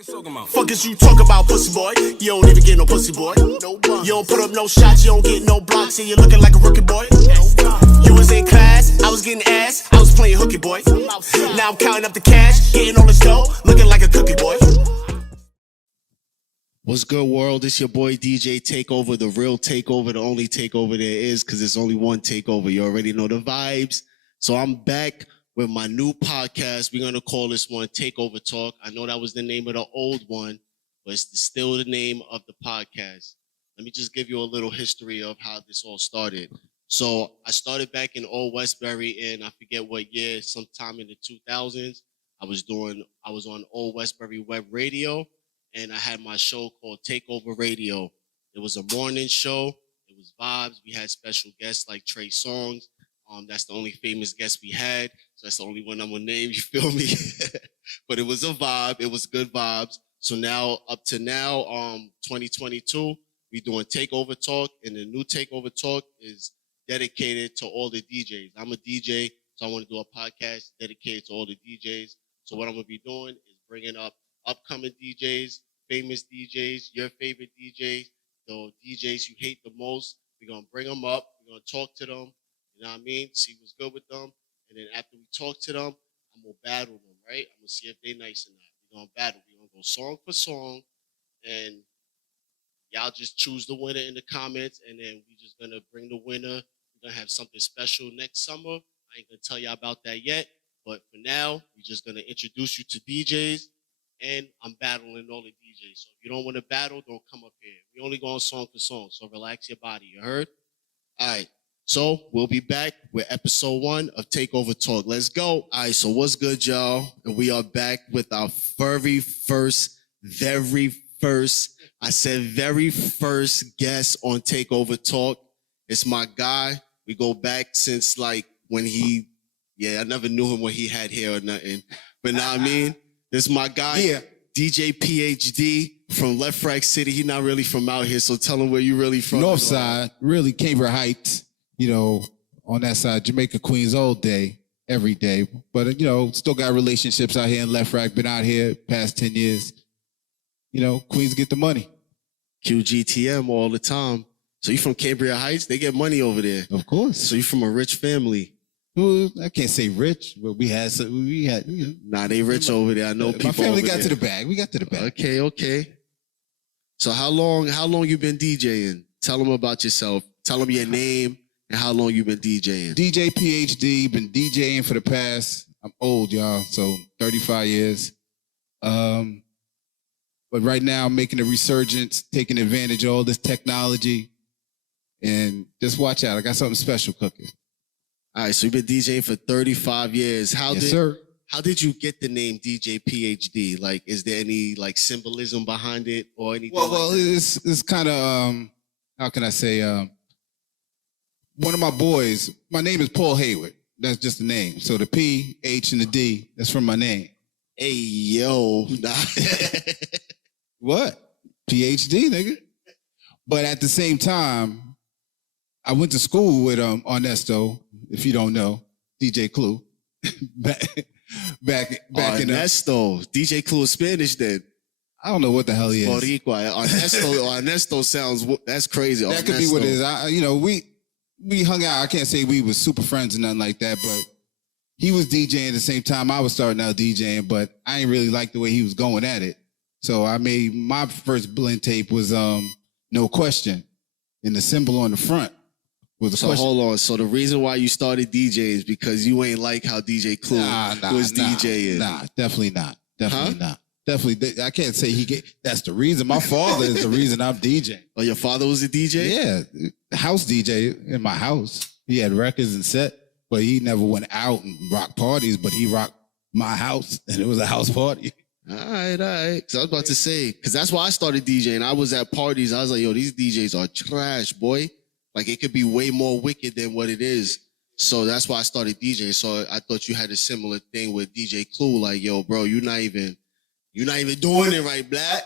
Fuck is you talk about, pussy boy? You don't even get no pussy boy. You don't put up no shots, you don't get no blocks, and you're looking like a rookie boy. You was in class, I was getting ass, I was playing hooky boy. Now I'm counting up the cash, getting all this dough, looking like a cookie boy. What's good, world? It's your boy DJ Takeover, the real Takeover, the only Takeover there is, because there's only one Takeover. You already know the vibes. So I'm back with my new podcast. We're going to call this one Takeover Talk. I know that was the name of the old one, but it's still the name of the podcast. Let me just give you a little history of how this all started. So I started back in Old Westbury in, I forget what year, sometime in the 2000s. I was on Old Westbury Web Radio, and I had my show called Takeover Radio. It was a morning show. It was vibes. We had special guests like Trey Songz. That's the only famous guest we had. So that's the only one I'm gonna name, you feel me? But it was a vibe. It was good vibes. So now, up to now, 2022, we doing Takeover Talk, and the new Takeover Talk is dedicated to all the DJs. I'm a DJ, so I want to do a podcast dedicated to all the DJs. So what I'm gonna be doing is bringing up upcoming DJs, famous DJs, your favorite DJs, the DJs you hate the most. We're gonna bring them up. We're gonna talk to them. You know what I mean? See what's good with them. And then after we talk to them, I'm going to battle them, right? I'm going to see if they nice or not. We're going to battle. We're going to go song for song. And y'all just choose the winner in the comments. And then we're just going to bring the winner. We're going to have something special next summer. I ain't going to tell y'all about that yet. But for now, we're just going to introduce you to DJs. And I'm battling all the DJs. So if you don't want to battle, don't come up here. We only go on song for song. So relax your body. You heard? All right. So we'll be back with episode 1 of Takeover Talk. Let's go. All right, so what's good, y'all? And we are back with our very first guest on Takeover Talk. It's my guy. We go back since like when I never knew him when he had hair or nothing. But now I mean, this is my guy, Yeah. DJ PhD from Left Rack City. He's not really from out here, so tell him where you really from. North side, really Cambridge Heights, on that side, Jamaica, Queens all day, every day. But, still got relationships out here in Left Rack, been out here past 10 years. Queens get the money. QGTM all the time. So you from Cambria Heights? They get money over there. Of course. So you from a rich family. Well, I can't say rich, but we had. Nah, they rich over there. I know people. My family over got there. to the bag. We got to the bag. Okay. So how long you been DJing? Tell them about yourself. Tell them your name and how long you been DJing. DJ PhD, been DJing for the past, I'm old, y'all, so 35 years. But right now I'm making a resurgence, taking advantage of all this technology. And just watch out, I got something special cooking. All right, so you've been DJing for 35 years. Yes, sir. How did you get the name DJ PhD? Like, is there any like symbolism behind it or anything? Well, it's kind of, how can I say, one of my boys, my name is Paul Hayward. That's just the name. So the P, H, and the D, that's from my name. Hey, yo. Nah. What? PhD, nigga. But at the same time, I went to school with Ernesto, if you don't know, DJ Clue. back in Ernesto. DJ Clue is Spanish then. I don't know what the hell he is. Boricua. Ernesto sounds, that's crazy. That could be what it is. We hung out. I can't say we was super friends or nothing like that, but he was DJing at the same time I was starting out DJing, but I ain't really like the way he was going at it. So I made my first blend tape was No Question. And the symbol on the front was a question. So hold on. So the reason why you started DJing is because you ain't like how DJ Clue was DJing. Nah, definitely not. Not. Definitely, I can't say that's the reason. My father is the reason I'm DJing. Oh, your father was a DJ? Yeah, house DJ in my house. He had records and set, but he never went out and rocked parties, but he rocked my house, and it was a house party. All right. Because I was about to say, because that's why I started DJing. I was at parties. I was like, yo, these DJs are trash, boy. Like, it could be way more wicked than what it is. So that's why I started DJing. So I thought you had a similar thing with DJ Clue. Like, yo, bro, you're not even doing it right, Black.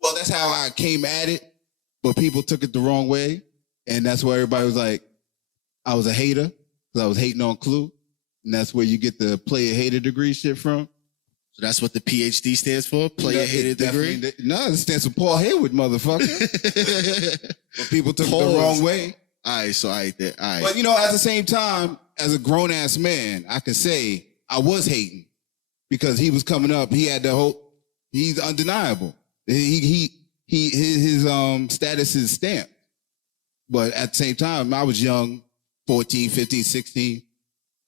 Well, that's how I came at it, but people took it the wrong way. And that's where everybody was like, I was a hater because I was hating on Clue. And that's where you get the player hater degree shit from. So that's what the PhD stands for? Player hated degree? No, it stands for Paul Hayward, motherfucker. But people took it Pause. the wrong way. All right, so all right. But, you know, at the same time, as a grown-ass man, I can say I was hating because he was coming up. He had the whole, he's undeniable. His status is stamped. But at the same time, I was young, 14, 15, 16.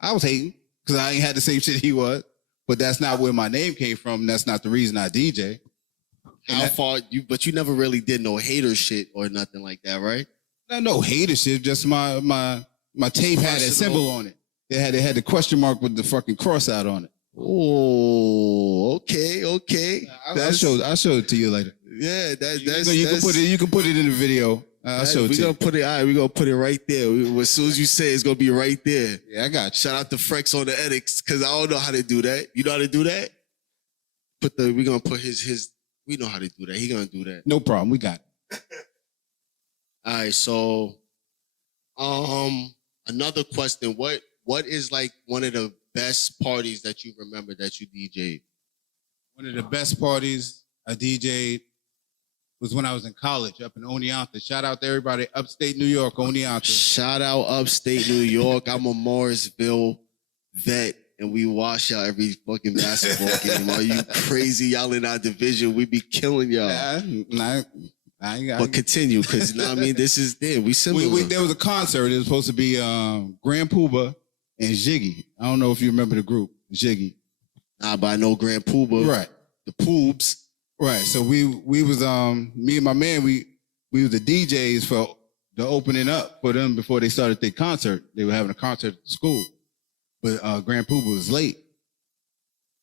I was hating because I ain't had the same shit he was. But that's not where my name came from. That's not the reason I DJ. But you never really did no hater shit or nothing like that, right? No hater shit. Just my tape had a symbol on it. It had the question mark with the fucking cross out on it. Oh, okay. I'll show it to you later. Yeah, you can put it in the video. I'll show it to you. We're gonna put it right there. As soon as you say it's gonna be right there. Yeah, I got you. Shout out to Frex on the edits, because I don't know how to do that. You know how to do that? We're gonna put his we know how to do that. He gonna do that. No problem. We got it. All right, so another question. What is like one of the best parties that you remember that you DJ'd? One of the best parties I DJ'd was when I was in college up in Oneonta. Shout out to everybody upstate New York, Oneonta. Shout out upstate New York. I'm a Morrisville vet, and we wash out every fucking basketball game. Are you crazy? Y'all in our division. We be killing y'all. But continue, because you know what I mean, this is there. We similar. There was a concert. It was supposed to be Grand Poobah and Ziggy. I don't know if you remember the group, Ziggy. Nah, but I know Grand Poobah. Right. The Poobs. Right. So we was me and my man, we was the DJs for the opening up for them before they started their concert. They were having a concert at school. But Grand Poobah was late.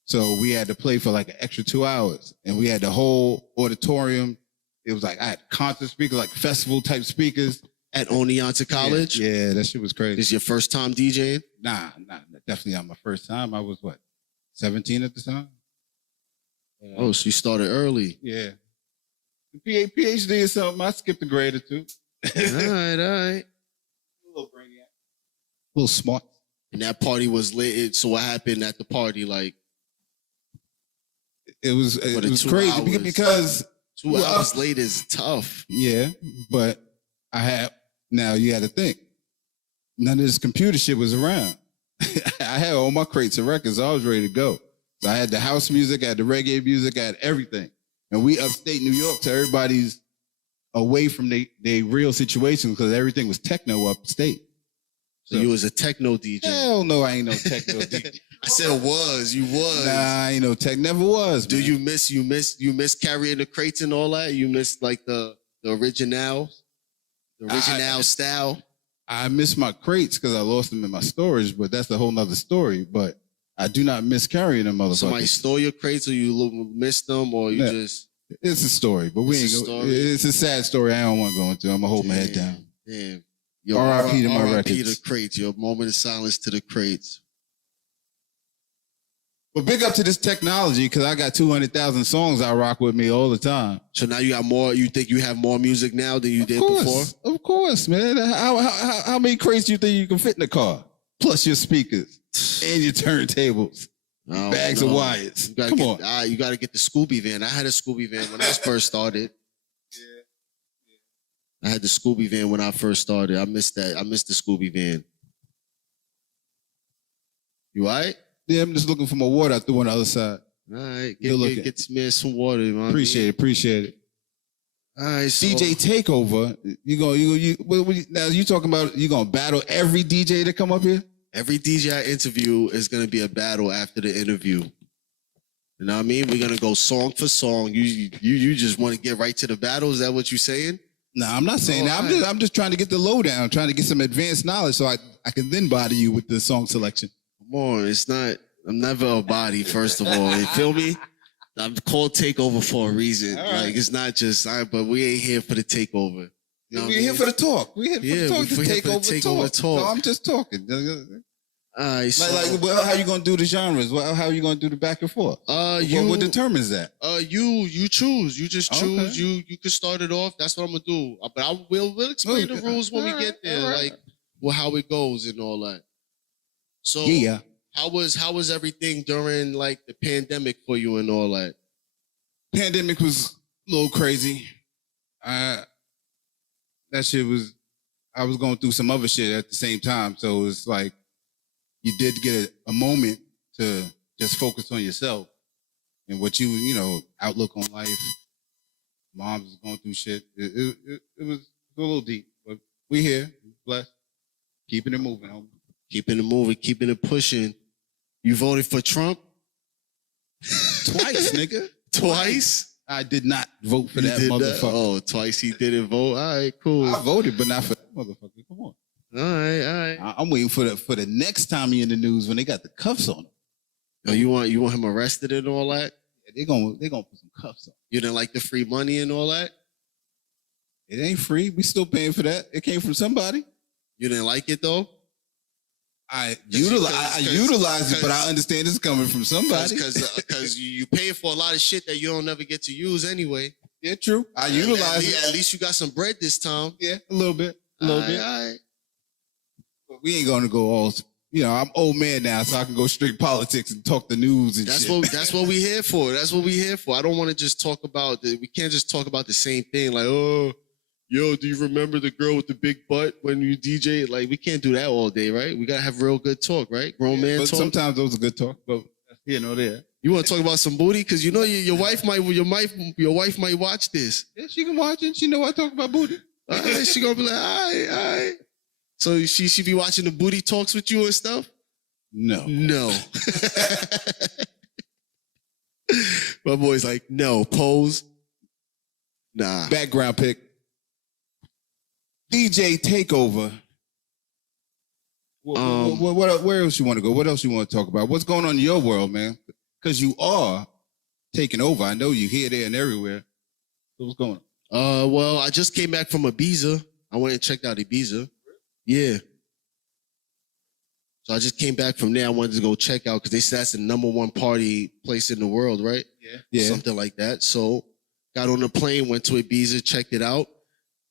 So we had to play for like an extra 2 hours. And we had the whole auditorium. It was like I had concert speakers, like festival type speakers. At Oneonta College? Yeah, that shit was crazy. This your first time DJing? Nah, definitely not my first time. I was 17 at the time? Oh, so you started early. Yeah. PhD or something. I skipped a grade or two. All right. A little brainiac. A little smart. And that party was lit. So what happened at the party? Like, it was crazy hours. Because 2 hours late is tough. Yeah, but now you had to think. None of this computer shit was around. I had all my crates of records. I was ready to go. So I had the house music, I had the reggae music, I had everything. And we upstate New York, so everybody's away from their real situation because everything was techno upstate. So you was a techno DJ? Hell no, I ain't no techno DJ. I said was. You was. Nah, I ain't no tech. Never was. Do man. you miss carrying the crates and all that? You miss like the original style? I miss my crates because I lost them in my storage, but that's a whole nother story. But I do not miss carrying them, motherfuckers. Somebody stole your crates, or you missed them, or you just... It's a story, but it's a sad story I don't want to go into. I'm going to hold my head down. Damn. R.I.P. to my records. R.I.P. to crates. Your moment of silence to the crates. But big up to this technology, because I got 200,000 songs I rock with me all the time. So now you got more, you think you have more music now than you did before? Of course, man. How many crates do you think you can fit in the car? Plus your speakers and your turntables. Bags of wires. Come on. You got to get the Scooby van. I had a Scooby van when I first started. I had the Scooby van when I first started. I missed that. I missed the Scooby van. You all right? Yeah, I'm just looking for my water I threw on the other side. All right. Get me some water, man. Appreciate it. All right, so DJ Takeova, now you talking about you gonna battle every DJ that come up here? Every DJ I interview is gonna be a battle after the interview. You know what I mean? We're gonna go song for song. You just want to get right to the battle? Is that what you're saying? No, I'm not saying that. Right. I'm just trying to get the lowdown, trying to get some advanced knowledge so I can then body you with the song selection. Come on, it's not. I'm never a body. First of all, you feel me? I'm called Takeover for a reason. Right. Like it's not just. But we ain't here for the takeover. You know We're here for the talk. We're here for the talk. We're here for the takeover talk. So I'm just talking. All right, so well, how you gonna do the genres? How are you gonna do the back and forth? What determines that? You choose. You just choose. Okay. You can start it off. That's what I'm gonna do. But we'll explain the rules when we get there, like how it goes and all that. So yeah. How was everything during like the pandemic for you and all that? Pandemic was a little crazy. That shit was. I was going through some other shit at the same time, so it's like you did get a moment to just focus on yourself and what you know, outlook on life. Mom's was going through shit. It was a little deep, but we here, blessed, keeping it moving, homie. Keeping it moving, keeping it pushing. You voted for Trump? Twice, nigga. Twice? I did not vote for that motherfucker. Oh, twice he didn't vote. All right, cool. I voted, but not for that motherfucker. Come on. All right. I'm waiting for the next time he in the news when they got the cuffs on him. Oh, you want him arrested and all that? Yeah, they gonna put some cuffs on. You didn't like the free money and all that? It ain't free. We still paying for that. It came from somebody. You didn't like it though? I utilize it, but I understand it's coming from somebody. Because you paying for a lot of shit that you don't never get to use anyway. Yeah, true. I utilize it. At least you got some bread this time. Yeah, a little bit. All right. But we ain't gonna go all. You know, I'm old man now, so I can go straight politics and talk the news and shit. That's what we here for. That's what we here for. I don't want to just talk about we can't just talk about the same thing. Like, oh, yo, do you remember the girl with the big butt when you DJ? Like, we can't do that all day, right? We gotta have real good talk, right? Grown man but talk. Sometimes those are good talk, but here no there. You want to talk about some booty? Because you know your wife might watch this. Yeah, she can watch it. She know I talk about booty. All right, she gonna be like, all right. So she be watching the booty talks with you and stuff? No. My boy's like, no. Pose? Nah. Background pick. DJ Takeova. Where else you want to go? What else you want to talk about? What's going on in your world, man? Because you are taking over. I know you here, there, and everywhere. So what's going on? Well, I just came back from Ibiza. I went and checked out Ibiza. Yeah. So I just came back from there. I wanted to go check out because they said that's the #1 party place in the world, right? Yeah. Something like that. So got on the plane, went to Ibiza, checked it out.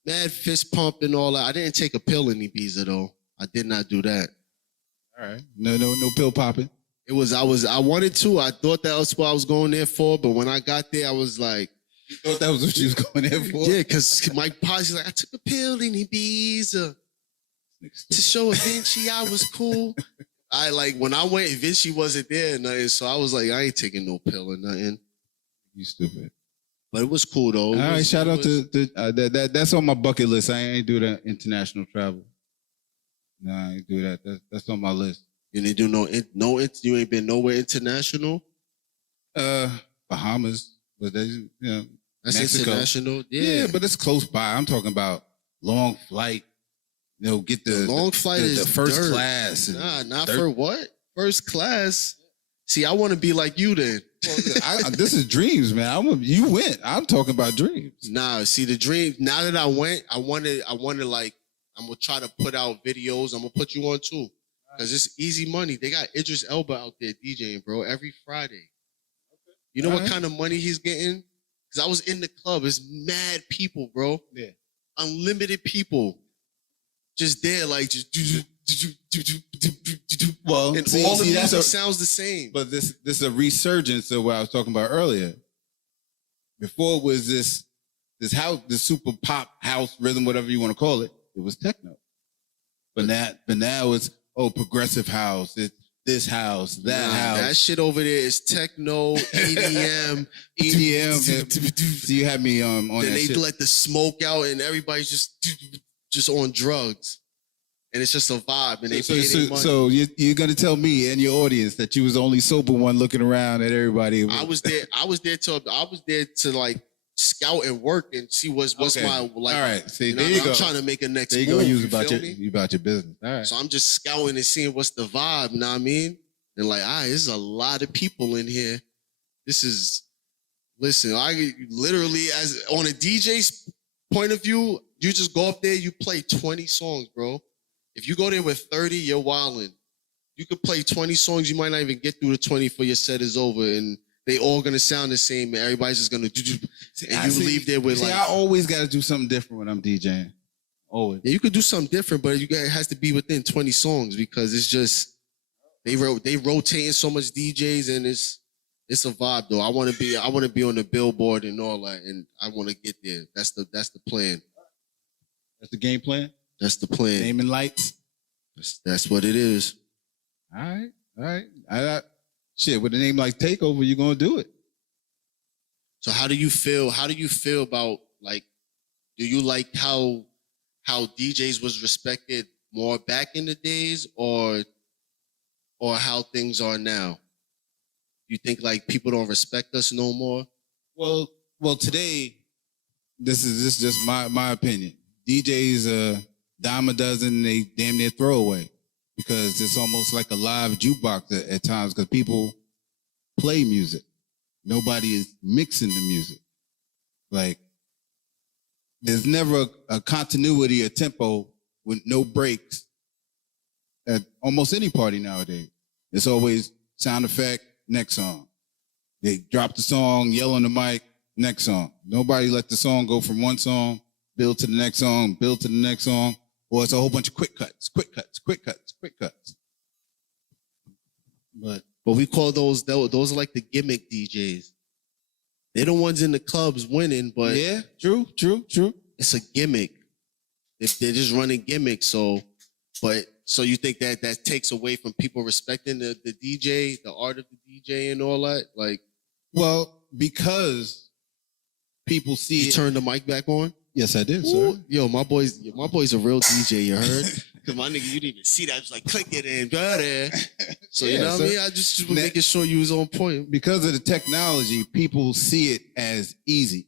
Mad fist pump and all that. I didn't take a pill in Ibiza though. I did not do that. All right. No pill popping. I wanted to. I thought that was what I was going there for, but when I got there, I was like, you thought that was what you was going there for? Yeah, because my posse like, I took a pill in Ibiza to show Vinci I was cool. When I went, Vinci wasn't there or nothing, so I was like, I ain't taking no pill or nothing. You stupid. But it was cool though. All right, shout out to that's on my bucket list. I ain't do that international travel. No, I ain't do that. That's on my list. You didn't do you ain't been nowhere international? Bahamas, but that's Mexico. International. Yeah, but it's close by. I'm talking about long flight. Get the long flight is the first dirt. class. Nah, not dirt. For what? First class. See, I want to be like you then. Well, this is dreams, man. You went. I'm talking about dreams. Nah, see the dream. Now that I went, I wanted like I'm gonna try to put out videos. I'm gonna put you on too, cause it's easy money. They got Idris Elba out there DJing, bro, every Friday. You know what kind of money he's getting? Cause I was in the club. It's mad people, bro. Yeah, unlimited people, just there, like just. Well, and all the music sounds the same. But this is a resurgence of what I was talking about earlier. Before it was this house, this super pop house rhythm, whatever you want to call it. It was techno. But now it's progressive house. It's this house, that house. That shit over there is techno, EDM, So you had me on then that they shit. let the smoke out and everybody's just on drugs. And it's just a vibe, and they pay their money. So you're gonna tell me and your audience that you was the only sober one looking around at everybody. I was there to like scout and work and see what's okay. my like. All right, see, there you go. I'm trying to make a next there you move. Go. You about your business. All right. So I'm just scouting and seeing what's the vibe. You know what I mean? And like, there's a lot of people in here. Listen, I literally, as on a DJ's point of view, you just go up there, you play 20 songs, bro. If you go there with 30, you're wilding. You could play 20 songs, you might not even get through the 20 before your set is over, and they all gonna sound the same, and everybody's just gonna and you leave there with I always gotta do something different when I'm DJing. Always. Yeah, you could do something different, but it has to be within 20 songs because it's just They rotating so much DJs, and it's a vibe though. I want to be on the billboard and all that, and I want to get there. That's the plan. That's the game plan. That's the plan. Naming lights. That's what it is. All right. Shit, with a name like Takeover, you're gonna do it. So how do you feel? How do you feel about, like, do you like how DJs was respected more back in the days, or how things are now? You think like people don't respect us no more? Well, today, this is just my opinion. DJs dime a dozen, they damn near throwaway, because it's almost like a live jukebox at times, because people play music. Nobody is mixing the music. Like, there's never a continuity, a tempo with no breaks at almost any party nowadays. It's always sound effect, next song. They drop the song, yell on the mic, next song. Nobody let the song go from one song, build to the next song, build to the next song, or it's a whole bunch of quick cuts. But we call those are like the gimmick DJs. They're the ones in the clubs winning, but yeah, true. it's a gimmick. They're just running gimmicks. So you think that takes away from people respecting the DJ, the art of the DJ, and all that? Like, well, because people see you turn the mic back on. Yes, I did, Ooh. sir. Yo, my boy's a real DJ. You heard? Cause my nigga, you didn't even see that. I was like, click it in, brother. So you know what I mean? I just was making sure you was on point. Because of the technology, people see it as easy.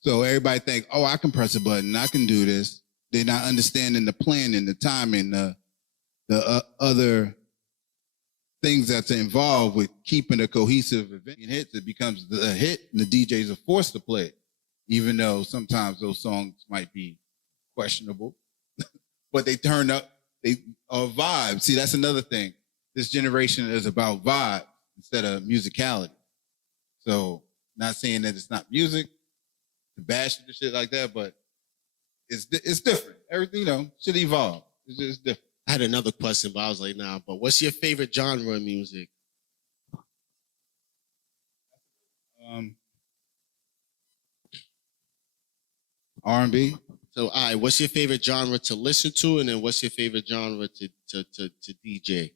So everybody think, oh, I can press a button, I can do this. They're not understanding the planning, the timing, the other things that's involved with keeping a cohesive event. Hits, it becomes a hit, and the DJs are forced to play it, even though sometimes those songs might be questionable. But they turn up, they are vibe. See, that's another thing. This generation is about vibe instead of musicality. So, not saying that it's not music, to bash it and shit like that, but it's different. Everything, should evolve. It's just different. I had another question, but I was like, nah. But what's your favorite genre of music? R&B. So, all right, what's your favorite genre to listen to, and then what's your favorite genre to DJ?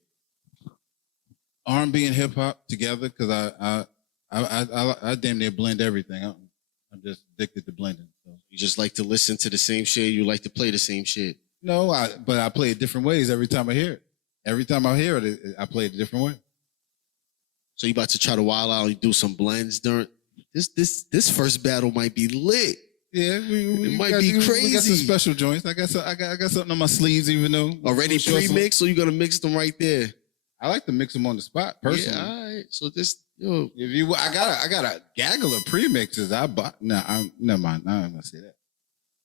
R&B and hip hop together, because I damn near blend everything. I'm just addicted to blending. So. You just like to listen to the same shit. You like to play the same shit. No, but I play it different ways every time I hear it. Every time I hear it, I play it a different way. So you about to try to wild out and do some blends during this first battle might be lit. Yeah, it might be crazy. We got some special joints. I got something on my sleeves, even though already pre-mixed, so you gonna mix them right there. I like to mix them on the spot personally. Yeah, all right. So I got a gaggle of premixes. Never mind. I'm not gonna say that.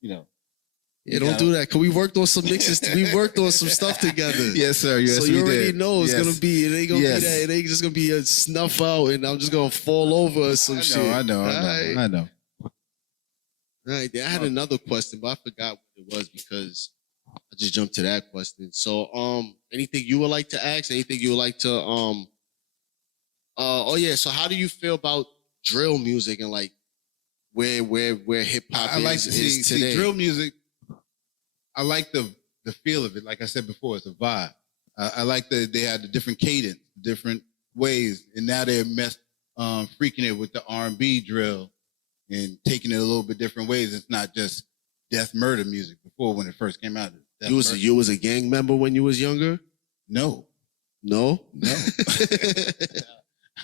Yeah, don't do that. Cause we worked on some mixes. We worked on some stuff together. Yes, sir. Yes, so you already know it's gonna be. It ain't gonna be that. It ain't just gonna be a snuff out, and I'm just gonna fall over or some shit. I know. All right, I had another question, but I forgot what it was because I just jumped to that question. So, anything you would like to ask? Anything you would like to, So, how do you feel about drill music and like where hip hop is today? See, drill music. I like the feel of it. Like I said before, it's a vibe. I like that they had the different cadence, different ways, and now they're freaking it with the R&B drill. And taking it a little bit different ways. It's not just death murder music. Before, when it first came out, you was a gang member when you was younger? No.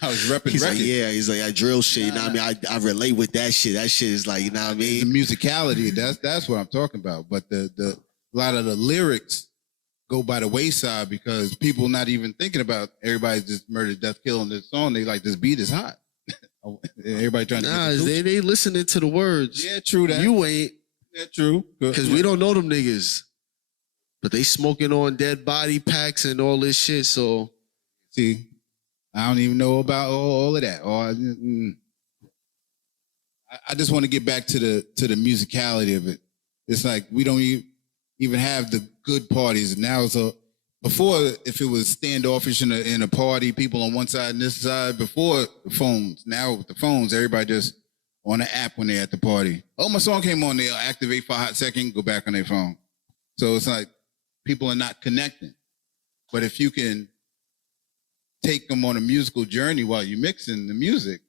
I was repping He's records. Like, yeah, he's like, I drill shit. You know what I mean? I relate with that shit. That shit is like, you know what I mean? The musicality, that's what I'm talking about. But the a lot of the lyrics go by the wayside because people not even thinking about everybody's just murder, death, kill on this song. They like, this beat is hot. Everybody trying to they listening to the words. Yeah, true that. You ain't. Yeah, true. Because we don't know them niggas. But they smoking on dead body packs and all this shit, so. See, I don't even know about all of that. I just want to get back to the musicality of it. It's like we don't even have the good parties. Now it's a before, if it was standoffish in a party, people on one side and this side, before the phones. Now with the phones, everybody just on the app when they're at the party. Oh, my song came on, they'll activate for a hot second, go back on their phone. So it's like people are not connecting. But if you can take them on a musical journey while you're mixing the music,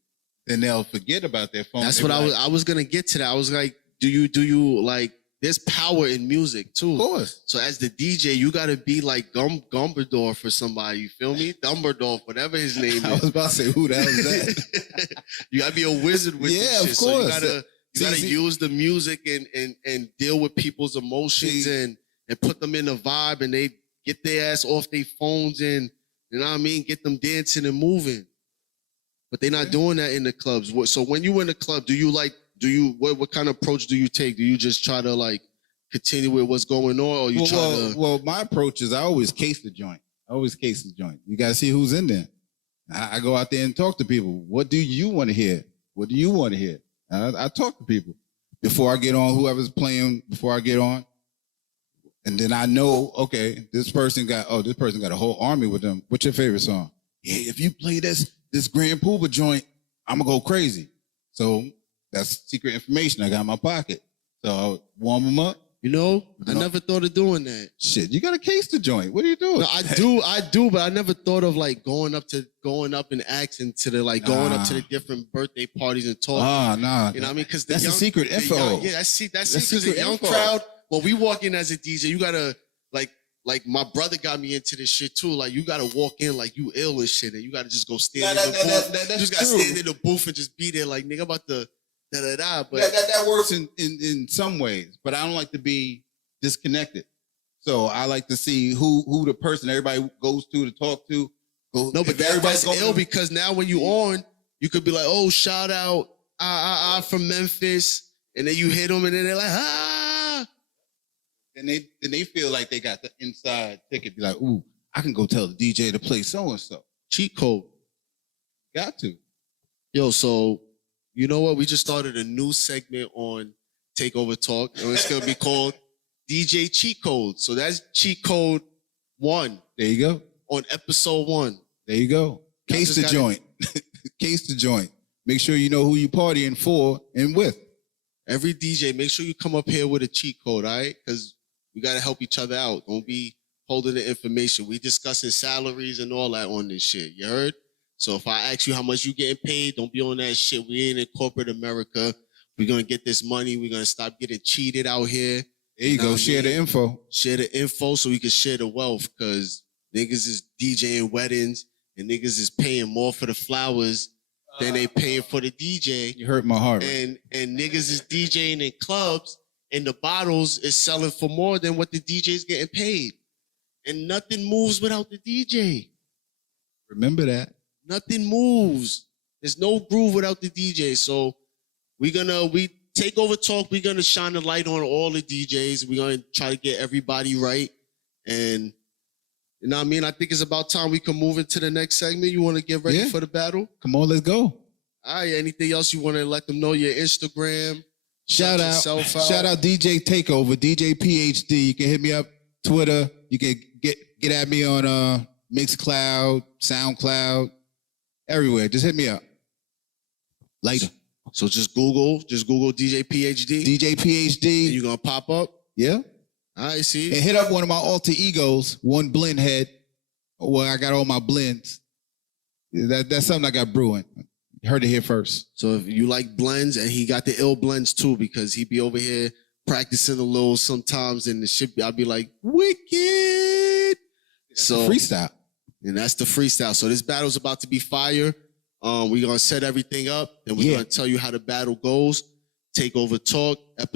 then they'll forget about their phone. That's what I was gonna get to that. I was like, do you like, there's power in music too. Of course. So as the DJ, you gotta be like Gumbledore for somebody. You feel me? Dumbledore, whatever his name is. I was about to say, who the hell is that? You gotta be a wizard with this shit. Of course. So you gotta use the music and deal with people's emotions and put them in a vibe, and they get their ass off their phones and, you know what I mean, get them dancing and moving. But they're not doing that in the clubs. So when you in the club, what kind of approach do you take? Do you just try to like continue with what's going on, or you try to? Well, my approach is I always case the joint. You gotta see who's in there. I go out there and talk to people. What do you want to hear? What do you want to hear? I talk to people before I get on. Whoever's playing before I get on, and then I know, okay, this person got a whole army with them. What's your favorite song? Yeah, if you play this Grand Poobah joint, I'm gonna go crazy. So that's secret information I got in my pocket. So I'll warm them up. You know, I never thought of doing that. Shit, you gotta case the joint. What are you doing? No, I do, but I never thought of like going up and asking to going up to the different birthday parties and talking. Nah. You know what I mean? Because that's the secret info. That's because the young crowd. When we walk in as a DJ, you gotta like my brother got me into this shit too. Like you gotta walk in like you ill and shit, and you gotta just go stand in the booth. You just gotta stand in the booth and just be there like nigga about the da-da-da. But that works in some ways, but I don't like to be disconnected. So I like to see who the person everybody goes to talk to. No, but that's ill because now when you on, you could be like, oh, shout out, from Memphis, and then you hit them, and then they're like, And they feel like they got the inside ticket. Be like, ooh, I can go tell the DJ to play so and so. Cheat code. Got to. Yo, so you know what? We just started a new segment on Takeover Talk, and it's gonna be called DJ Cheat Code. So that's Cheat Code 1. There you go. On episode 1. There you go. Case the joint. Case the joint. Make sure you know who you partying for and with. Every DJ, make sure you come up here with a cheat code, all right? Because we got to help each other out. Don't be holding the information. We discussing salaries and all that on this shit. You heard? So if I ask you how much you getting paid, don't be on that shit. We ain't in corporate America. We're going to get this money. We're going to stop getting cheated out here. There you go. Share the info. Share the info so we can share the wealth, because niggas is DJing weddings and niggas is paying more for the flowers than they paying for the DJ. You hurt my heart. And niggas is DJing in clubs and the bottles is selling for more than what the DJ is getting paid. And nothing moves without the DJ. Remember that. Nothing moves. There's no groove without the DJ. So we Takeover Talk, we're gonna shine the light on all the DJs. We're gonna try to get everybody right. And you know what I mean? I think it's about time we can move into the next segment. You want to get ready for the battle? Come on, let's go. All right, anything else you want to let them know? Your Instagram? Shout out DJ Takeover, DJ PhD. You can hit me up, Twitter. You can get at me on Mixcloud, SoundCloud, everywhere. Just hit me up. Later. So just Google DJ PhD. DJ PhD. And you're going to pop up? Yeah. I see. And hit up one of my alter egos, One Blend Head, where I got all my blends. That's something I got brewing. Heard it here first. So if you like blends, and he got the ill blends too, because he be over here practicing a little sometimes, and the shit, I'll be like, wicked. So freestyle. And that's the freestyle. So this battle's about to be fire. We're going to set everything up, and we're going to tell you how the battle goes. Takeover Talk, episode